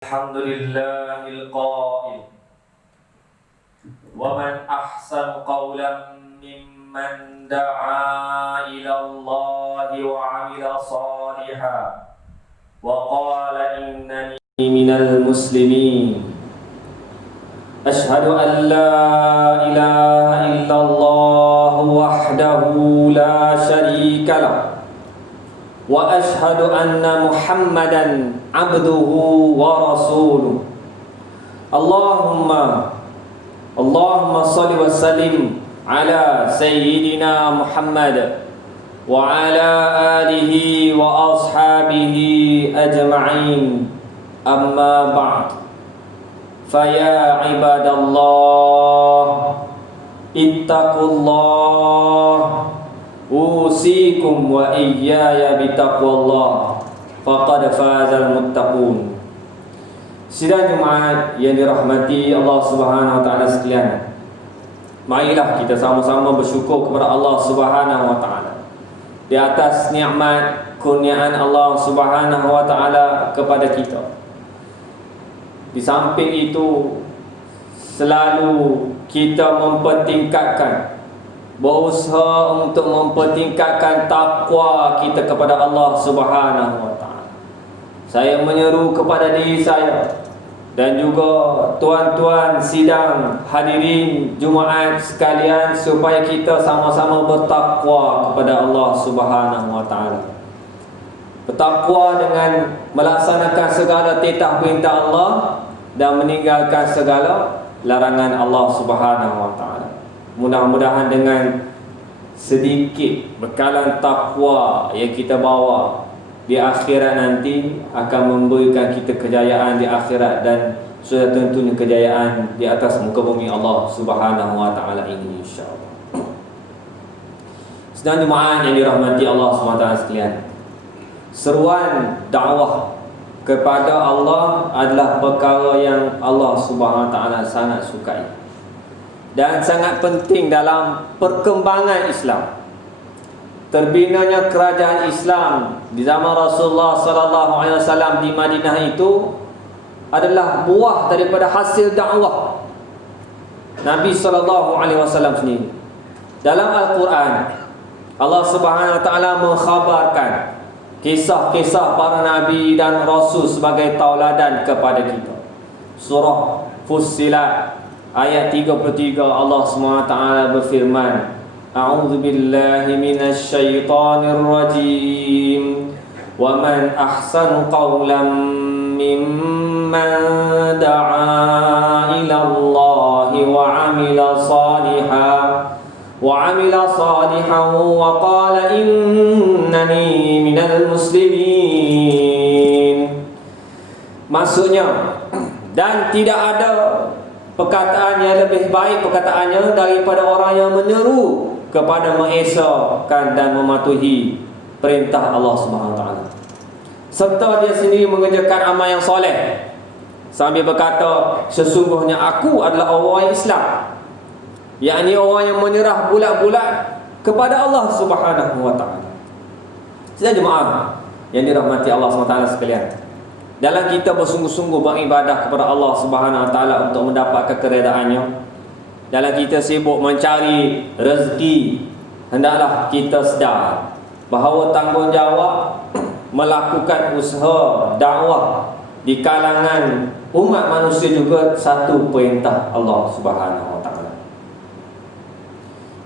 الحمد لله القائل ومن أحسن قولا ممن دعا إلى الله وعمل صالحا وقال إنني من المسلمين أشهد أن لا إله إلا الله وحده لا شريك له وأشهد أن محمدا عبده ورسوله اللهم صل وسلم على سيدنا محمد وعلى آله وأصحابه أجمعين أما بعد فيا عباد الله اتقوا الله usikum wa iyaya bitaqwallah faqad fazal muttaqun. Sidang jemaat yang dirahmati Allah Subhanahu wa taala sekalian, marilah kita sama-sama bersyukur kepada Allah Subhanahu wa taala di atas nikmat kurniaan Allah Subhanahu wa taala kepada kita. Di samping itu, selalu kita mempertingkatkan, berusaha untuk mempertingkatkan takwa kita kepada Allah Subhanahu wa taala. Saya menyeru kepada diri saya dan juga tuan-tuan sidang hadirin Jumaat sekalian supaya kita sama-sama bertakwa kepada Allah Subhanahu wa taala. Bertakwa dengan melaksanakan segala titah perintah Allah dan meninggalkan segala larangan Allah Subhanahu wa taala. Mudah-mudahan dengan sedikit bekalan takwa yang kita bawa di akhirat nanti akan memberikan kita kejayaan di akhirat dan sudah tentunya kejayaan di atas muka bumi Allah Subhanahu wa taala ini, insya-Allah. Sedang jemaah yang dirahmati Allah Subhanahu wa taala sekalian, seruan dakwah kepada Allah adalah perkara yang Allah Subhanahu wa taala sangat sukai dan sangat penting dalam perkembangan Islam. Terbinanya kerajaan Islam di zaman Rasulullah sallallahu alaihi wasallam di Madinah itu adalah buah daripada hasil dakwah Nabi sallallahu alaihi wasallam sendiri. Dalam Al-Quran, Allah Subhanahu wa taala mengkhabarkan kisah-kisah para nabi dan rasul sebagai tauladan kepada kita. Surah Fussilat ayat 33, Allah SWT berfirman, A'udzu billahi minasy syaithanir rajim. Wa man ahsanu qawlan mimman da'a ila Allah wa 'amila salihan wa qala innani minal muslimin. Maksudnya, dan tidak ada perkataan yang lebih baik perkataannya daripada orang yang menyeru kepada mengesahkan dan mematuhi perintah Allah Subhanahu wa taala, serta dia sendiri mengerjakan amal yang soleh sambil berkata, sesungguhnya aku adalah orang Islam, yakni orang yang menyerah bulat-bulat kepada Allah Subhanahu wa taala. Sedang jemaah yang dirahmati Allah Subhanahu wa taala sekalian, dalam kita bersungguh-sungguh beribadah kepada Allah Subhanahu wa taala untuk mendapatkan keredaannya, dalam kita sibuk mencari rezeki, hendaklah kita sedar bahawa tanggungjawab melakukan usaha dakwah di kalangan umat manusia juga satu perintah Allah Subhanahu wa taala.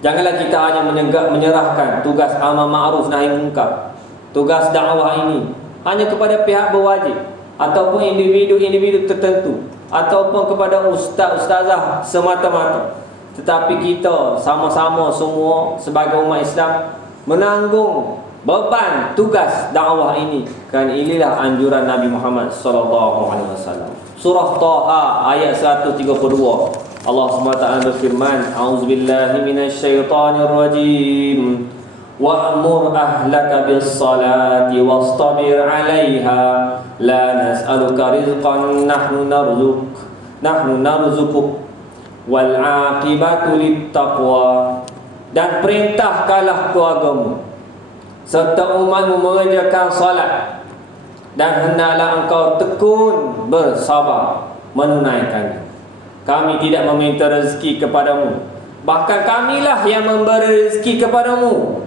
Janganlah kita hanya menyerahkan tugas amar ma'ruf nahi munkar, tugas dakwah ini hanya kepada pihak berwajib ataupun individu-individu tertentu ataupun kepada ustaz-ustazah semata-mata, tetapi kita sama-sama semua sebagai umat Islam menanggung beban tugas dakwah ini, kan inilah anjuran Nabi Muhammad sallallahu alaihi wasallam. Surah Taha ayat 132, Allah SWT berfirman, A'udzubillahi minasyaitonir rajim. Wa'mur ahlaka bis-salati wastabir 'alaiha la nas'aluka rizqan nahnu narzuquk wal 'aqibatu lit-taqwa. Dan perintahkanlah keluargamu serta umatmu mengerjakan salat dan hendaklah engkau tekun bersabar menunaikannya. Kami tidak meminta rezeki kepadamu, bahkan kamilah yang memberi rezeki kepadamu.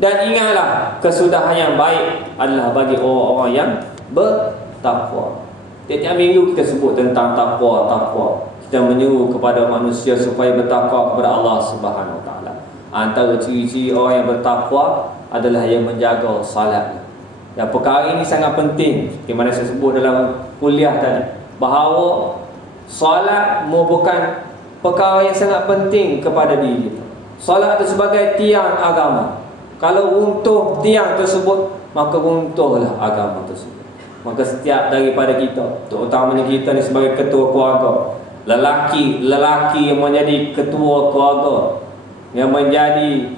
Dan ingatlah, kesudahan yang baik adalah bagi orang-orang yang bertakwa. Tiap-tiap minggu kita sebut tentang takwa. Kita menyeru kepada manusia supaya bertakwa kepada Allah Subhanahu Wa Taala. Antara ciri-ciri orang yang bertakwa adalah yang menjaga salat. Dan perkara ini sangat penting, seperti mana saya sebut dalam kuliah tadi, bahawa salat merupakan perkara yang sangat penting kepada diri kita. Salat itu sebagai tiang agama. Kalau runtuh tiang tersebut, maka runtuhlah agama tersebut. Maka setiap daripada kita, terutamanya kita ni sebagai ketua keluarga, lelaki yang menjadi ketua keluarga, yang menjadi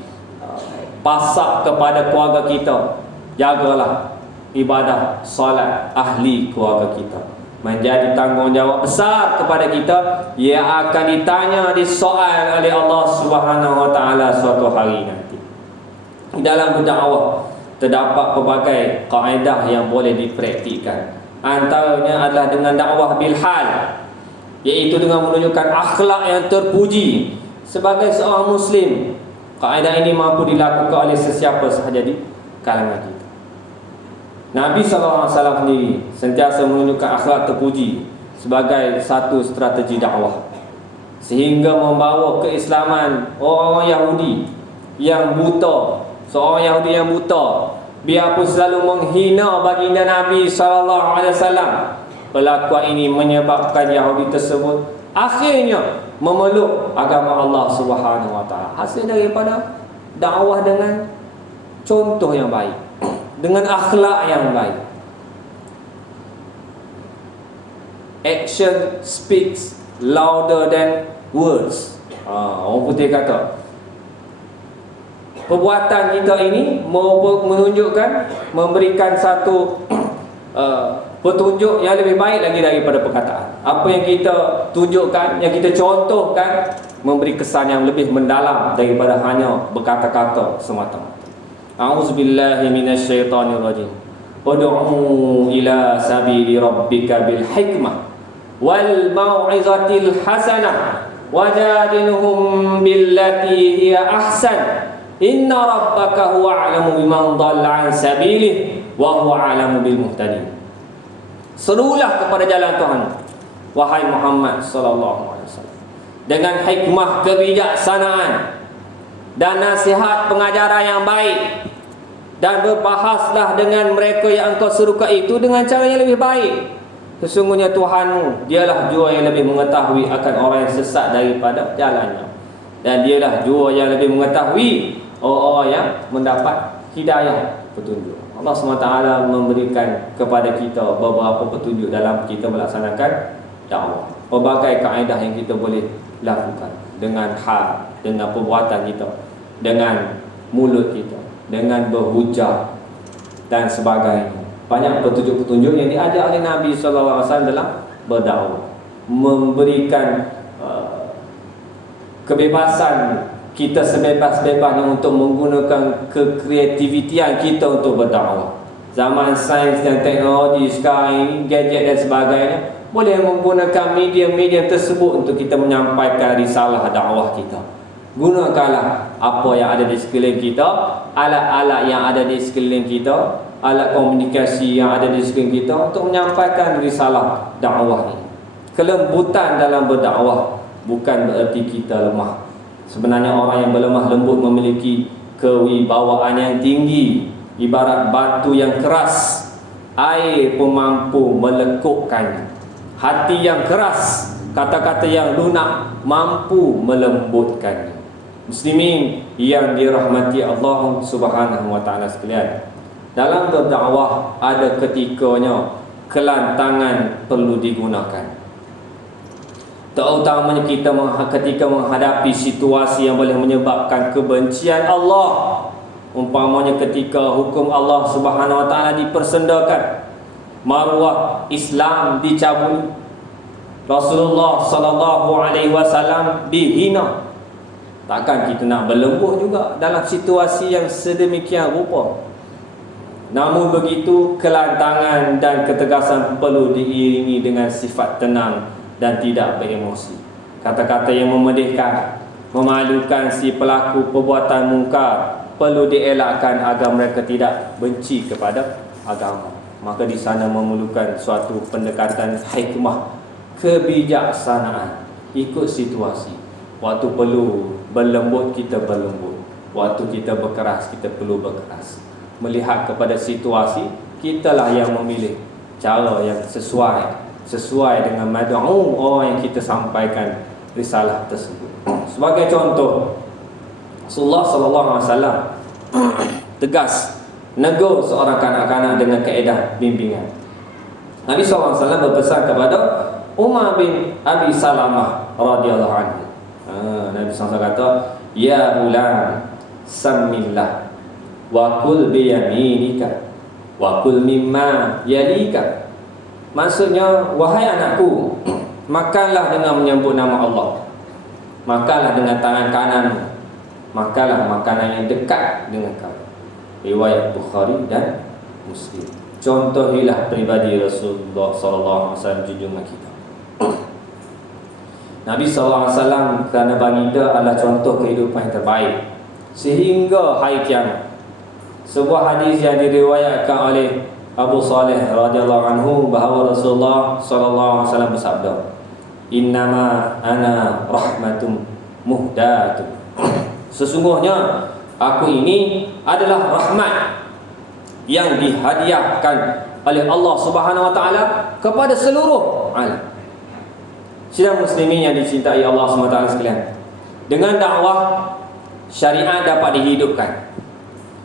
pasak kepada keluarga kita, jagalah ibadah solat ahli keluarga kita. Menjadi tanggungjawab besar kepada kita. Ia akan ditanya, disoal oleh Allah Subhanahu Wa Taala suatu hari nanti. Dalam berdakwah terdapat pelbagai kaedah yang boleh dipraktikkan. Antaranya adalah dengan dakwah bilhal, iaitu dengan menunjukkan akhlak yang terpuji sebagai seorang Muslim. Kaedah ini mampu dilakukan oleh sesiapa sahaja di kalangan kita. Nabi SAW sendiri sentiasa menunjukkan akhlak terpuji sebagai satu strategi dakwah, sehingga membawa keislaman orang-orang Yahudi yang buta. Seorang Yahudi yang buta, biarpun selalu menghina baginda Nabi SAW, perlakuan ini menyebabkan Yahudi tersebut akhirnya memeluk agama Allah Subhanahu Wa Taala. Hasil daripada dakwah dengan contoh yang baik, dengan akhlak yang baik. Action speaks louder than words. Orang putih kata, perbuatan kita ini menunjukkan, memberikan satu petunjuk yang lebih baik lagi daripada perkataan. Apa yang kita tunjukkan, yang kita contohkan, memberi kesan yang lebih mendalam daripada hanya berkata-kata semata-mata. A'udzubillahi minasyaitonirrajim. Ud'u ila sabili rabbika bil hikmah wal mau'izatil hasanah wajadilhum billati hiya ahsan. Inna rabbaka huwa a'lamu biman dhalla 'an sabilihi wa huwa a'lamu bil muhtadin. Serulah kepada jalan Tuhan, wahai Muhammad sallallahu alaihi wasallam, dengan hikmah, kebijaksanaan dan nasihat pengajaran yang baik, dan berbahaslah dengan mereka yang engkau serukan itu dengan cara yang lebih baik. Sesungguhnya Tuhanmu, dialah jua yang lebih mengetahui akan orang yang sesat daripada jalannya, dan dialah jua yang lebih mengetahui orang-orang yang mendapat hidayah, petunjuk. Allah SWT memberikan kepada kita beberapa petunjuk dalam kita melaksanakan dakwah. Pelbagai kaedah yang kita boleh lakukan dengan hal, dengan perbuatan kita, dengan mulut kita, dengan berhujah dan sebagainya. Banyak petunjuk-petunjuk yang diajar oleh Nabi SAW dalam berdakwah, memberikan kebebasan kita sebebas-bebasnya untuk menggunakan kekreativitian kita untuk berdakwah. Zaman sains dan teknologi sekarang ini, gadget dan sebagainya, boleh menggunakan medium-medium tersebut untuk kita menyampaikan risalah dakwah kita. Gunakanlah apa yang ada di sekeliling kita, alat-alat yang ada di sekeliling kita, alat komunikasi yang ada di sekeliling kita untuk menyampaikan risalah dakwah ini. Kelembutan dalam berdakwah bukan bererti kita lemah. Sebenarnya orang yang berlemah lembut memiliki kewibawaan yang tinggi. Ibarat batu yang keras, air pun mampu melekupkannya. Hati yang keras, kata-kata yang lunak mampu melembutkannya. Muslimin yang dirahmati Allah Subhanahu Wa Taala sekalian, dalam berdakwah ada ketikanya kelantangan perlu digunakan. Terutamanya kita ketika menghadapi situasi yang boleh menyebabkan kebencian Allah. Umpamanya ketika hukum Allah Subhanahu Wa Taala dipersendakan, maruah Islam dicabuli, Rasulullah sallallahu alaihi wasallam dihina. Takkan kita nak berlembut juga dalam situasi yang sedemikian rupa. Namun begitu, kelantangan dan ketegasan perlu diiringi dengan sifat tenang dan tidak beremosi. Kata-kata yang memedihkan, memalukan si pelaku perbuatan mungkar perlu dielakkan agar mereka tidak benci kepada agama. Maka di sana memerlukan suatu pendekatan hikmah, kebijaksanaan, ikut situasi. Waktu perlu berlembut, kita berlembut. Waktu kita berkeras, kita perlu berkeras. Melihat kepada situasi, kitalah yang memilih cara yang sesuai dengan mad'u orang yang kita sampaikan risalah tersebut. Sebagai contoh, Rasulullah sallallahu alaihi wasallam tegas negur seorang kanak-kanak dengan kaedah bimbingan. Nabi sallallahu alaihi wasallam berpesan kepada Umar bin Abi Salamah radhiyallahu anhu. Nabi sallallahu alaihi wasallam kata, "Ya bulan, samillah wa kul bi yaminika wa kul mimma yalika." Maksudnya, wahai anakku, makanlah dengan menyebut nama Allah, makanlah dengan tangan kanan, makanlah makanan yang dekat dengan kamu. Riwayat Bukhari dan Muslim. Contohilah pribadi Rasulullah sallallahu alaihi wasallam junjungan kita. Nabi sallallahu alaihi wasallam kerana baginda adalah contoh kehidupan yang terbaik sehingga hari kiamat. Sebuah hadis yang diriwayatkan oleh Abu Saleh radhiyallahu anhu bahawa Rasulullah sallallahu alaihi wasallam bersabda, "Innama ana rahmatun muhdatun." Sesungguhnya aku ini adalah rahmat yang dihadiahkan oleh Allah Subhanahu wa taala kepada seluruh alam. Sidang muslimin yang dicintai Allah Subhanahu wa taala sekalian, dengan dakwah syariat dapat dihidupkan.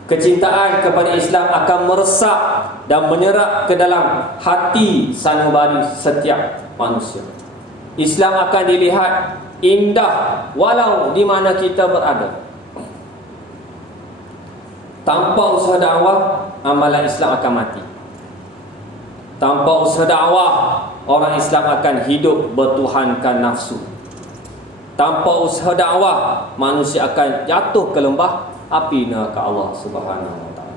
Kecintaan kepada Islam akan meresap dan menyerap ke dalam hati sanubari setiap manusia. Islam akan dilihat indah walau di mana kita berada. Tanpa usaha dakwah, amalan Islam akan mati. Tanpa usaha dakwah, orang Islam akan hidup bertuhankan nafsu. Tanpa usaha dakwah, manusia akan jatuh ke lembah api neraka Allah Subhanahu wa taala.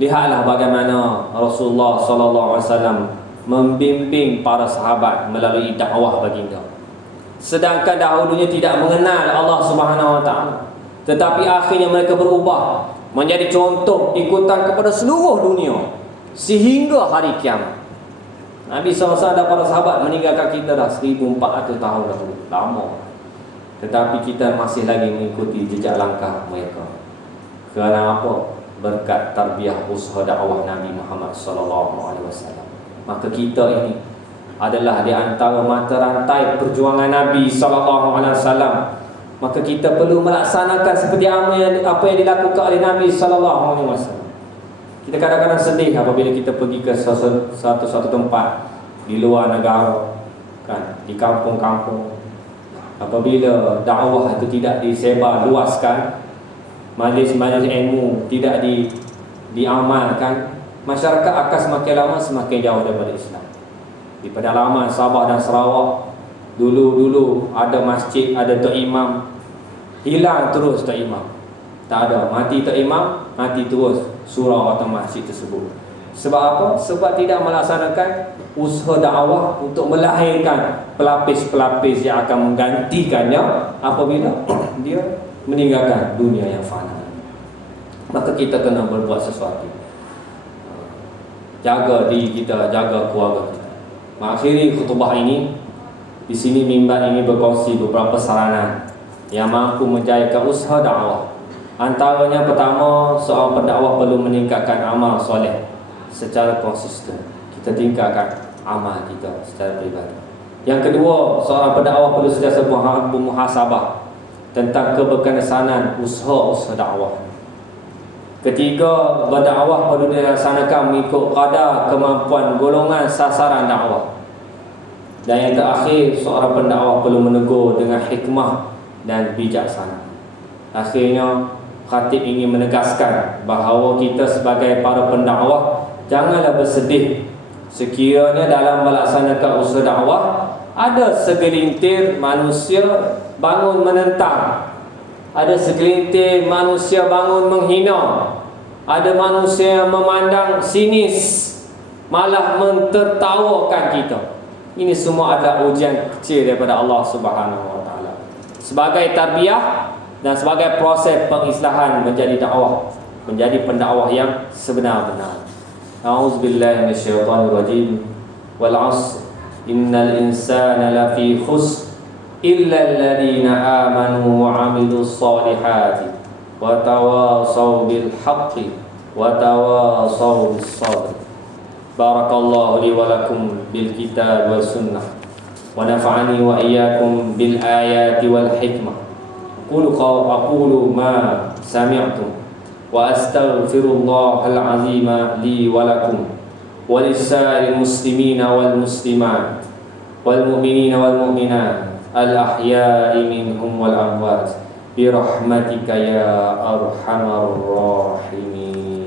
Lihatlah bagaimana Rasulullah sallallahu alaihi wasallam membimbing para sahabat melalui dakwah baginda. Sedangkan dahulunya tidak mengenal Allah Subhanahu wa taala, tetapi akhirnya mereka berubah menjadi contoh ikutan kepada seluruh dunia sehingga hari kiamat. Nabi SAW dan para sahabat meninggalkan kita dah 1400 tahun dahulu, lama. Tetapi kita masih lagi mengikuti jejak langkah mereka. Kerana apa? Berkat tarbiyah usaha dakwah Nabi Muhammad SAW. Maka kita ini adalah di antara mata rantai perjuangan Nabi SAW. Maka kita perlu melaksanakan seperti apa yang dilakukan oleh Nabi SAW. Kita kadang-kadang sedih apabila kita pergi ke satu tempat di luar negara, kan, di kampung-kampung. Apabila dakwah itu tidak disebar luaskan, majlis-majlis ilmu tidak diamalkan, masyarakat akan semakin lama semakin jauh daripada Islam. Di pedalaman Sabah dan Sarawak, dulu ada masjid, ada tok imam, hilang terus tok imam. Tak ada, mati tok imam, mati terus surau atau masjid tersebut. Sebab apa? Sebab tidak melaksanakan usaha dakwah untuk melahirkan pelapis-pelapis yang akan menggantikannya apabila dia meninggalkan dunia yang fana. Maka kita kena berbuat sesuatu. Jaga diri kita, jaga keluarga kita. Mengakhiri khutbah ini, di sini mimbar ini berkongsi beberapa saranan yang mampu menjayakan usaha dakwah. Antaranya pertama, seorang pendakwah perlu meningkatkan amal soleh secara konsisten. Kita tingkatkan amal kita secara peribadi. Yang kedua, seorang pendakwah perlu sentiasa bermuhasabah tentang keberkesanan usaha-usaha dakwah. Ketiga, berdakwah perlu dilaksanakan mengikut kadar kemampuan golongan sasaran dakwah. Dan yang terakhir, seorang pendakwah perlu menegur dengan hikmah dan bijaksana. Akhirnya, khatib ingin menegaskan bahawa kita sebagai para pendakwah janganlah bersedih sekiranya dalam melaksanakan usaha dakwah ada segelintir manusia bangun menentang, ada segelintir manusia bangun menghina, Ada manusia yang memandang sinis, malah mentertawakan kita. Ini semua adalah ujian kecil daripada Allah Subhanahu wa taala. Sebagai tarbiyah dan sebagai proses pengislahan menjadi dakwah, menjadi pendakwah yang sebenar-benar. A'udzubillahi minasyaitonirrajim. Wal 'asr innal insana lafi khusr illa alladhina amanu wa 'amilus solihati wa tawasaw bil haqqi wa tawasaw bis sabr. Barakallahu li wa lakum bil kitab was sunnah wa nafa'ani wa iyyakum bil ayati wal hikmah. Aqulu ma sami'tum wa astaghfirullahal azima li wa lakum wa lisa'il muslimina wal muslimat wal mu'minina wal mu'minat al ahya'i minhum wal amwat bi rahmatika ya arhamar rahimin.